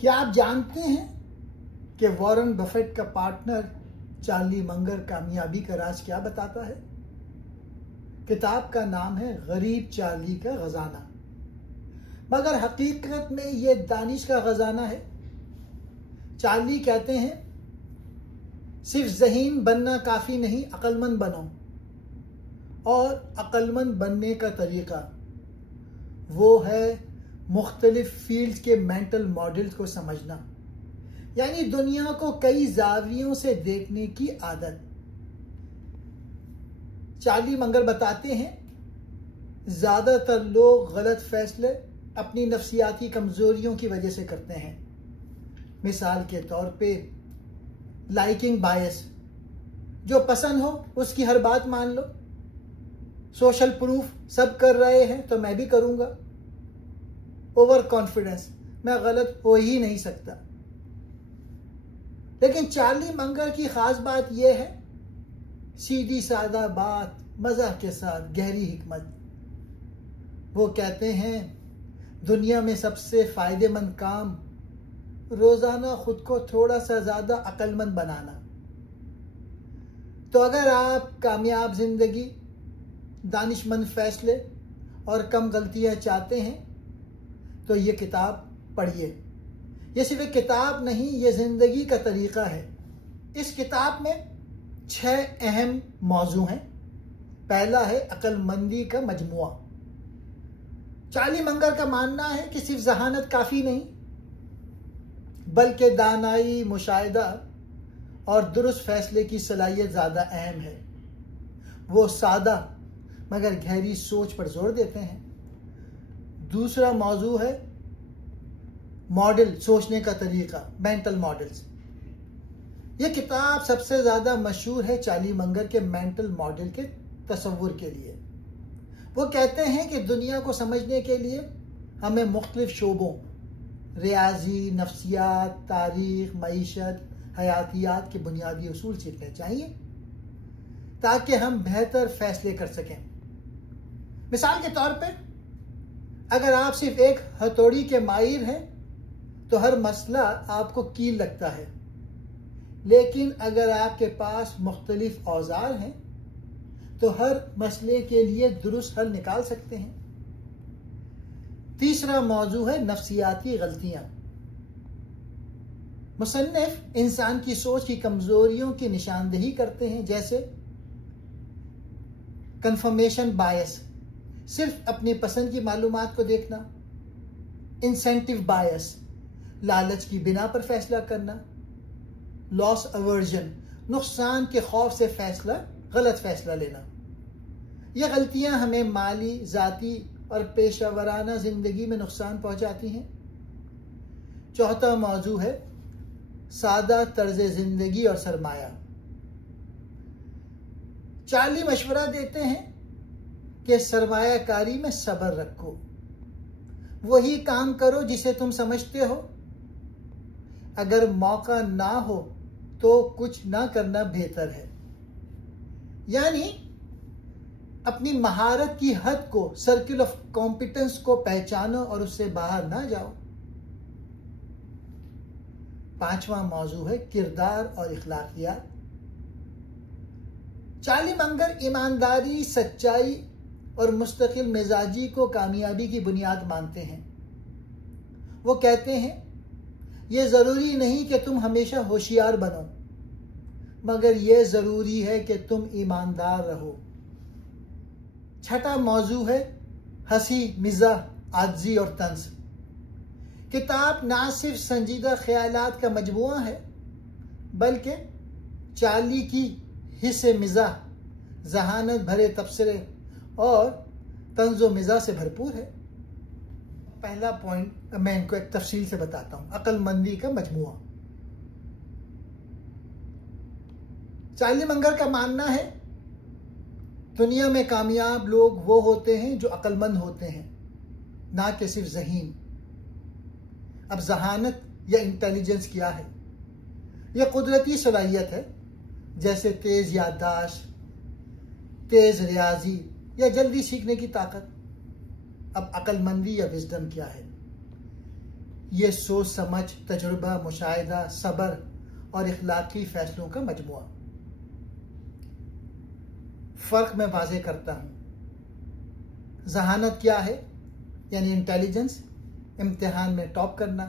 क्या आप जानते हैं कि वॉरेन बफेट का पार्टनर चार्ली मंगर कामयाबी का राज क्या बताता है? किताब का नाम है गरीब चार्ली का खजाना, मगर हकीकत में ये दानिश का खजाना है। चार्ली कहते हैं, सिर्फ ज़हीन बनना काफ़ी नहीं, अक्लमंद बनो। और अक्लमंद बनने का तरीका वो है मुख्तलिफ फील्ड्स के मेंटल मॉडल्स को समझना, यानी दुनिया को कई जावियों से देखने की आदत। चार्ली मंगर बताते हैं, ज़्यादातर लोग गलत फैसले अपनी नफ्सियाती कमज़ोरियों की वजह से करते हैं। मिसाल के तौर पे लाइकिंग बायस, जो पसंद हो उसकी हर बात मान लो। सोशल प्रूफ, सब कर रहे हैं तो मैं भी करूंगा। ओवर कॉन्फिडेंस, मैं गलत हो ही नहीं सकता। लेकिन चार्ली मंगर की खास बात यह है, सीधी सादा बात, मजाक के साथ गहरी हिकमत। वो कहते हैं, दुनिया में सबसे फायदेमंद काम रोजाना खुद को थोड़ा सा ज्यादा अक्लमंद बनाना। तो अगर आप कामयाब जिंदगी, दानिशमंद फैसले और कम गलतियां चाहते हैं तो ये किताब पढ़िए। ये सिर्फ एक किताब नहीं, ये जिंदगी का तरीका है। इस किताब में 6 अहम मौजू हैं। पहला है अक्लमंदी का मजमुआ। चार्ली मंगर का मानना है कि सिर्फ जहानत काफी नहीं, बल्कि दानाई, मुशाहिदा और दुरुस्त फैसले की सलाहियत ज्यादा अहम है। वो सादा मगर गहरी सोच पर जोर देते हैं। दूसरा मौजू है मॉडल, सोचने का तरीका, मेंटल मॉडल्स। ये किताब सबसे ज्यादा मशहूर है चार्ली मंगर के मेंटल मॉडल के तसव्वुर के लिए। वो कहते हैं कि दुनिया को समझने के लिए हमें मुख्तलिफ शोबों, रियाजी, नफ्सियात, तारीख, मईशत, हयातियात के बुनियादी उसूल सीखने चाहिए ताकि हम बेहतर फैसले कर सकें। मिसाल के तौर पे, अगर आप सिर्फ एक हथौड़ी के माहिर हैं तो हर मसला आपको कील लगता है, लेकिन अगर आपके पास मुख्तलिफ औजार हैं तो हर मसले के लिए दुरुस्त हल निकाल सकते हैं। तीसरा मौजू है नफ्सियाती गलतियां। मुसन्निफ इंसान की सोच की कमजोरियों की निशानदेही करते हैं, जैसे कंफर्मेशन बायस, सिर्फ अपनी पसंद की मालूमात को देखना। इंसेंटिव बायस, लालच की बिना पर फैसला करना। लॉस अवर्जन, नुकसान के खौफ से गलत फैसला लेना। यह गलतियां हमें माली, जाती और पेशावराना जिंदगी में नुकसान पहुंचाती हैं। चौथा मौजू है सादा तर्ज जिंदगी और सरमाया। चार्ली मशवरा देते हैं कि सरमायाकारी में सब्र रखो, वही काम करो जिसे तुम समझते हो। अगर मौका ना हो तो कुछ ना करना बेहतर है। यानी अपनी महारत की हद को, सर्किल ऑफ कॉम्पिटेंस को पहचानो और उससे बाहर ना जाओ। पांचवा मौजू है किरदार और इखलाकियात। चार्ली मंगर ईमानदारी, सच्चाई और मुस्तकिल मिजाजी को कामयाबी की बुनियाद मानते हैं। वो कहते हैं, यह जरूरी नहीं कि तुम हमेशा होशियार बनो, मगर यह जरूरी है कि तुम ईमानदार रहो। छठा मौजू है हंसी, मिजाह, आजिज़ी और तंज। किताब ना सिर्फ संजीदा ख्यालात का मजमुआ है, बल्कि चार्ली की हिस्से मिजाह, जहानत भरे तबसरे और तंजो मिजाह से भरपूर है। पहला पॉइंट मैं इनको एक तफसील से बताता हूं, अक्लमंदी का मजमुआ। चार्ली मंगर का मानना है, दुनिया में कामयाब लोग वो होते हैं जो अक्लमंद होते हैं, ना कि सिर्फ ज़हीन। अब जहानत या इंटेलिजेंस क्या है? यह कुदरती सलाहियत है, जैसे तेज याददाश्त, तेज रियाजी या जल्दी सीखने की ताकत। अब अक्लमंदी या विजडम क्या है? ये सोच समझ, तजुर्बा, मुशाहिदा, सब्र और इखलाकी फैसलों का मजमुआ। फर्क मैं वाज़ेह करता हूँ। जहानत क्या है? यानी इंटेलिजेंस, इम्तिहान में टॉप करना,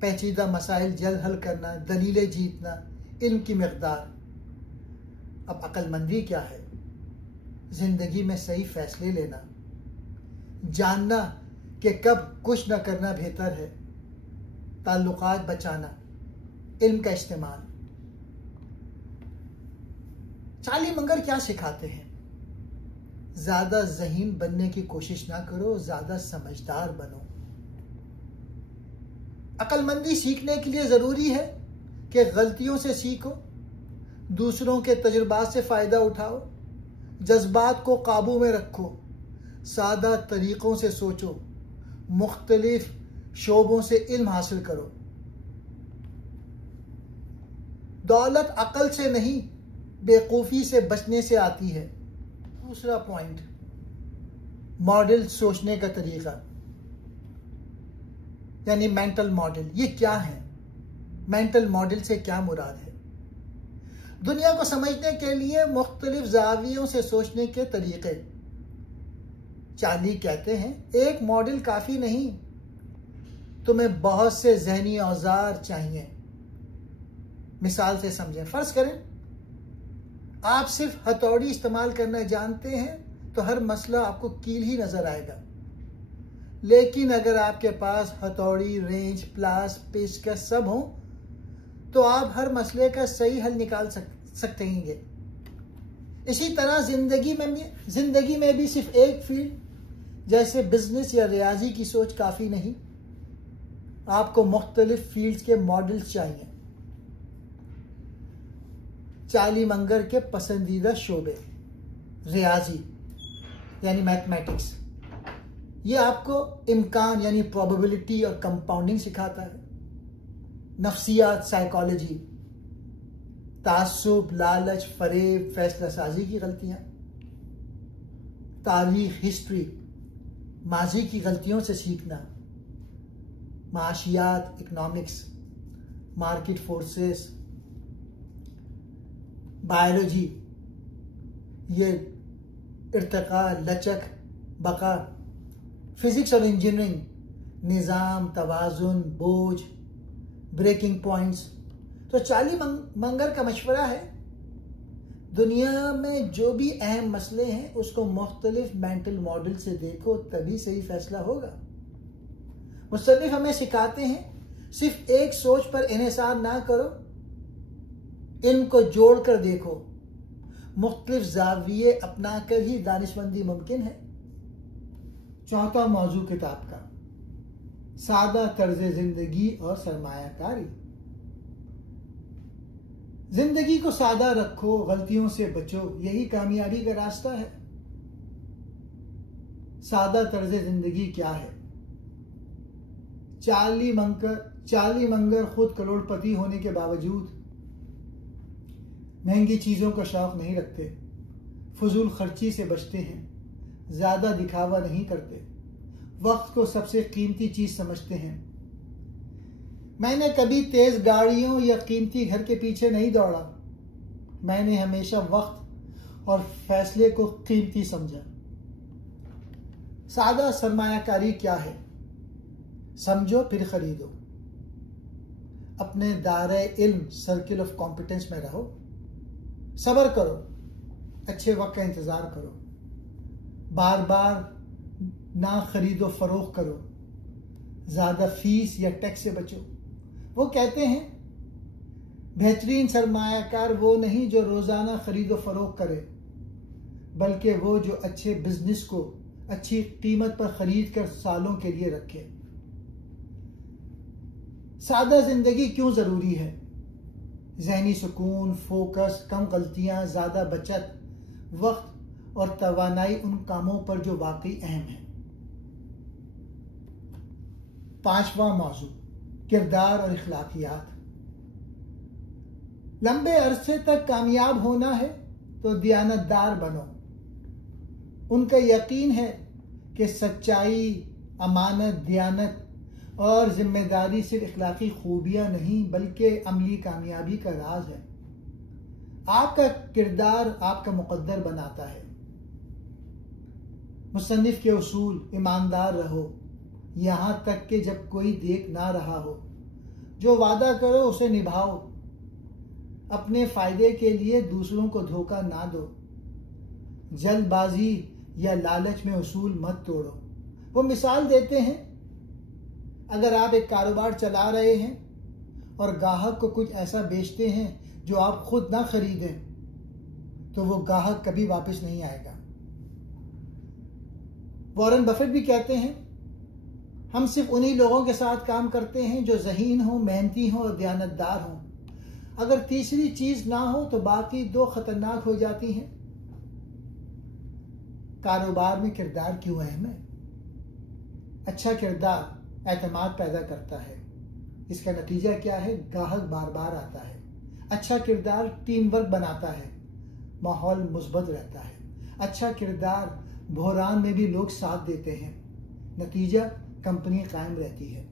पेचीदा मसाइल जल्द हल करना, दलीलें जीतना, इल्म की मिक़दार। अब अक्लमंदी क्या है? जिंदगी में सही फैसले लेना, जानना कि कब कुछ न करना बेहतर है, ताल्लुकात बचाना, इल्म का इस्तेमाल। चार्ली मंगर क्या सिखाते हैं? ज्यादा ज़हीन बनने की कोशिश ना करो, ज्यादा समझदार बनो। अक्लमंदी सीखने के लिए जरूरी है कि गलतियों से सीखो, दूसरों के तजुर्बात से फायदा उठाओ, जज्बात को काबू में रखो, सादा तरीकों से सोचो, मुख्तलिफ शोबों से इल्म हासिल करो। दौलत अकल से नहीं, बेवकूफ़ी से बचने से आती है। दूसरा पॉइंट, मॉडल सोचने का तरीका, यानी मेंटल मॉडल। ये क्या है? मेंटल मॉडल से क्या मुराद है? दुनिया को समझने के लिए मुख्तलिफ जावियों से सोचने के तरीके। चार्ली कहते हैं, एक मॉडल काफी नहीं, तुम्हें बहुत से ज़हनी औजार चाहिए। मिसाल से समझें। फर्ज करें आप सिर्फ हथौड़ी इस्तेमाल करना जानते हैं तो हर मसला आपको कील ही नजर आएगा। लेकिन अगर आपके पास हथौड़ी, रेंज, प्लास, पेचकस सब हो तो आप हर मसले का सही हल निकाल सकते हैं। इसी तरह जिंदगी में भी सिर्फ एक फील्ड जैसे बिजनेस या रियाजी की सोच काफी नहीं, आपको मुख्तलिफ फील्ड्स के मॉडल्स चाहिए। चार्ली मंगर के पसंदीदा शोबे, रियाजी यानी मैथमेटिक्स, ये आपको इम्कान यानी प्रोबेबिलिटी और कंपाउंडिंग सिखाता है। नफ्सियात, साइकोलॉजी, तासुब, लालच, फरेब, फैसला साजी की गलतियां। तारीख, हिस्ट्री, माजी की गलतियों से सीखना। माशियात, इकोनॉमिक्स, मार्केट फोर्सेस। बायोलॉजी, ये इर्तिका, लचक, बका। फिजिक्स और इंजीनियरिंग, निज़ाम, तवाज़ुन, बोझ, ब्रेकिंग पॉइंट्स। तो चार्ली मंगर का मशवरा है, दुनिया में जो भी अहम मसले हैं उसको मुख्तलिफ मेंटल मॉडल से देखो, तभी सही फैसला होगा। मुसन्निफ हमें सिखाते हैं, सिर्फ एक सोच पर इन्हिसार ना करो, इनको जोड़कर देखो। मुख्तलिफ जाविये अपनाकर ही दानिशमंदी मुमकिन है। चौथा मौजू किताब का, सादा तर्ज जिंदगी और सरमायाकारी। जिंदगी को सादा रखो, गलतियों से बचो, यही कामयाबी का रास्ता है। सादा तर्ज जिंदगी क्या है? चार्ली मंगर खुद करोड़पति होने के बावजूद महंगी चीजों का शौक नहीं रखते, फजूल खर्ची से बचते हैं, ज्यादा दिखावा नहीं करते, वक्त को सबसे कीमती चीज समझते हैं। मैंने कभी तेज गाड़ियों या कीमती घर के पीछे नहीं दौड़ा, मैंने हमेशा वक्त और फैसले को कीमती समझा। सादा सरमायाकारी क्या है? समझो फिर खरीदो, अपने दायरे इल्म, सर्किल ऑफ कॉम्पिटेंस में रहो, सब्र करो, अच्छे वक्त का इंतजार करो, बार बार ना खरीदो फरोख्त करो, ज्यादा फीस या टैक्स से बचो। वो कहते हैं, बेहतरीन सरमायाकार वो नहीं जो रोजाना खरीदो फरोख्त करे, बल्कि वो जो अच्छे बिजनेस को अच्छी कीमत पर खरीद कर सालों के लिए रखे। सादा जिंदगी क्यों जरूरी है? ज़हनी सुकून, फोकस, कम गलतियां, ज्यादा बचत, वक्त और तवानाई उन कामों पर जो वाकई अहम है। पांचवा मौजू, किरदार और इखलाकियात। लंबे अरसे तक कामयाब होना है तो दियानतदार बनो। उनका यकीन है कि सच्चाई, अमानत, दियानत और जिम्मेदारी सिर्फ इखलाकी खूबियां नहीं बल्कि अमली कामयाबी का राज है। आपका किरदार आपका मुकद्दर बनाता है। मुसन्निफ के उसूल, ईमानदार रहो यहां तक कि जब कोई देख ना रहा हो। जो वादा करो उसे निभाओ। अपने फायदे के लिए दूसरों को धोखा ना दो। जल्दबाजी या लालच में उसूल मत तोड़ो। वो मिसाल देते हैं, अगर आप एक कारोबार चला रहे हैं और ग्राहक को कुछ ऐसा बेचते हैं जो आप खुद ना खरीदें, तो वो ग्राहक कभी वापस नहीं आएगा। वॉरेन बफेट भी कहते हैं, हम सिर्फ उन्हीं लोगों के साथ काम करते हैं जो ज़हीन हो, मेहनती हो और दयानतदार हो। अगर तीसरी चीज ना हो तो बाकी दो खतरनाक हो जाती हैं। कारोबार में किरदार क्यों अहम है? अच्छा किरदार एतमाद पैदा करता है। इसका नतीजा क्या है? ग्राहक बार बार आता है। अच्छा किरदार टीम वर्क बनाता है, माहौल मुस्बत रहता है। अच्छा किरदार बहरान में भी लोग साथ देते हैं, नतीजा कंपनी कायम रहती है।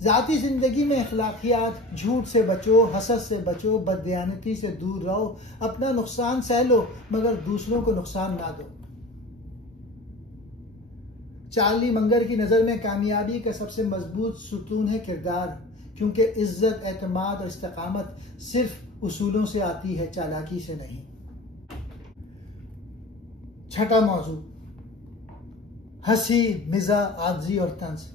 जाती जिंदगी में अखलाकियात, झूठ से बचो, हसद से बचो, बददयानती से दूर रहो। अपना नुकसान सह लो मगर दूसरों को नुकसान ना दो। चार्ली मंगर की नजर में कामयाबी का सबसे मजबूत सुतून है किरदार, क्योंकि इज्जत, एतमाद और इस्तिकामत सिर्फ उसूलों से आती है, चालाकी से नहीं। छठा मौजू, हंसी, मिजाह, आजिज़ी और तंज।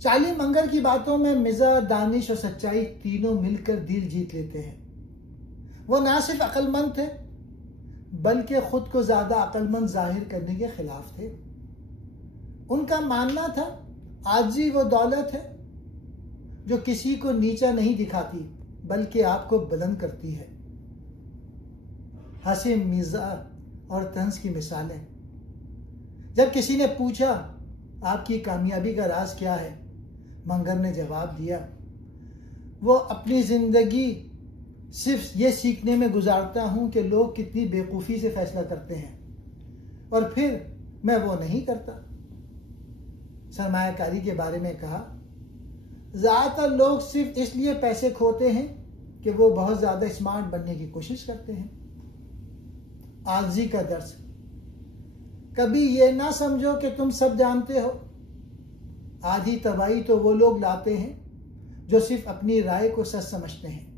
चार्ली मंगर की बातों में मिजाह, दानिश और सच्चाई तीनों मिलकर दिल जीत लेते हैं। वो ना सिर्फ अक्लमंद थे बल्कि खुद को ज्यादा अक्लमंद जाहिर करने के खिलाफ थे। उनका मानना था आजिज़ी वो दौलत है जो किसी को नीचा नहीं दिखाती बल्कि आपको बुलंद करती है। हंसी, मिजाह और तंज की मिसालें। जब किसी ने पूछा आपकी कामयाबी का राज क्या है, मंगर ने जवाब दिया, वो अपनी जिंदगी सिर्फ ये सीखने में गुजारता हूं कि लोग कितनी बेवकूफी से फैसला करते हैं और फिर मैं वो नहीं करता। सरमायाकारी के बारे में कहा, ज्यादातर लोग सिर्फ इसलिए पैसे खोते हैं कि वो बहुत ज्यादा स्मार्ट बनने की कोशिश करते हैं। आजिज़ी का दर्स, कभी ये ना समझो कि तुम सब जानते हो। आधी तबाही तो वो लोग लाते हैं जो सिर्फ अपनी राय को सच समझते हैं।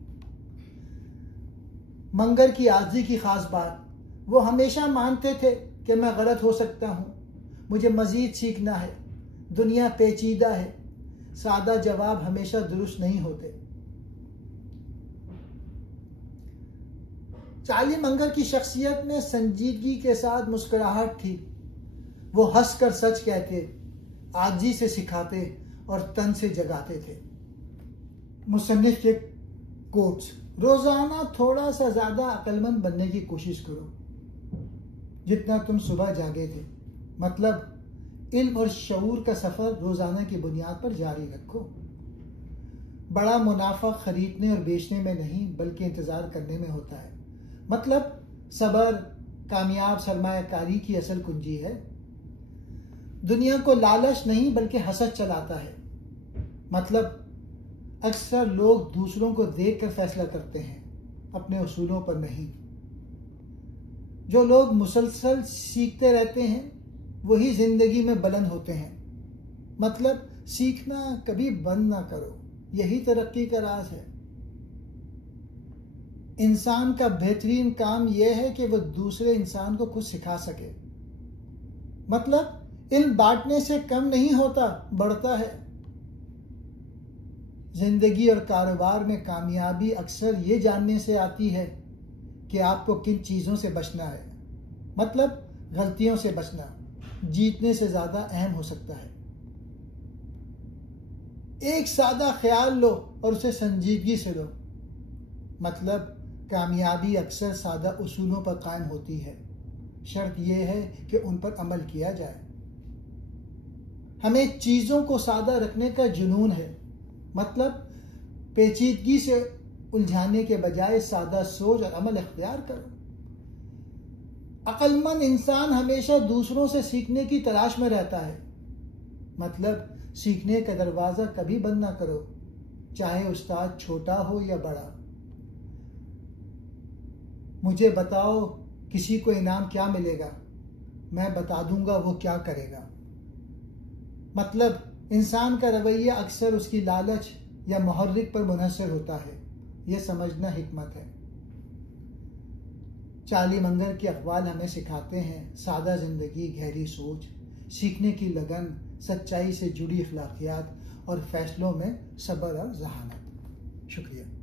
मंगर की आजिज़ी की खास बात, वो हमेशा मानते थे कि मैं गलत हो सकता हूं, मुझे मजीद सीखना है, दुनिया पेचीदा है, सादा जवाब हमेशा दुरुस्त नहीं होते। चार्ली मंगर की शख्सियत में संजीदगी के साथ मुस्कुराहट थी। वो हंसकर सच कहते, आजिज़ी से सिखाते और तन से जगाते थे। मुसन्निफ के कोट्स, रोजाना थोड़ा सा ज्यादा अक्लमंद बनने की कोशिश करो जितना तुम सुबह जागे थे। मतलब इल्म और शऊर का सफर रोजाना की बुनियाद पर जारी रखो। बड़ा मुनाफा खरीदने और बेचने में नहीं बल्कि इंतजार करने में होता है। मतलब सबर कामयाब सरमायाकारी की असल कुंजी है। दुनिया को लालच नहीं बल्कि हसद चलाता है। मतलब अक्सर लोग दूसरों को देखकर फैसला करते हैं, अपने उसूलों पर नहीं। जो लोग मुसलसल सीखते रहते हैं वही जिंदगी में बुलंद होते हैं। मतलब सीखना कभी बंद ना करो, यही तरक्की का राज है। इंसान का बेहतरीन काम यह है कि वह दूसरे इंसान को कुछ सिखा सके। मतलब इल्म बांटने से कम नहीं होता, बढ़ता है। जिंदगी और कारोबार में कामयाबी अक्सर ये जानने से आती है कि आपको किन चीजों से बचना है। मतलब गलतियों से बचना जीतने से ज्यादा अहम हो सकता है। एक सादा ख्याल लो और उसे संजीदगी से लो। मतलब कामयाबी अक्सर सादा उसूलों पर कायम होती है, शर्त यह है कि उन पर अमल किया जाए। हमें चीजों को सादा रखने का जुनून है। मतलब पेचीदगी से उलझाने के बजाय सादा सोच और अमल इख्तियार करो। अक्लमंद इंसान हमेशा दूसरों से सीखने की तलाश में रहता है। मतलब सीखने का दरवाज़ा कभी बंद ना करो, चाहे उस्ताद छोटा हो या बड़ा। मुझे बताओ किसी को इनाम क्या मिलेगा, मैं बता दूंगा वो क्या करेगा। मतलब इंसान का रवैया अक्सर उसकी लालच या मुहर्रिक पर मुनहसर होता है, यह समझना हिकमत है। चार्ली मंगर के अक़वाल हमें सिखाते हैं सादा जिंदगी, गहरी सोच, सीखने की लगन, सच्चाई से जुड़ी अखलाकियात और फैसलों में सब्र और ज़हानत। शुक्रिया।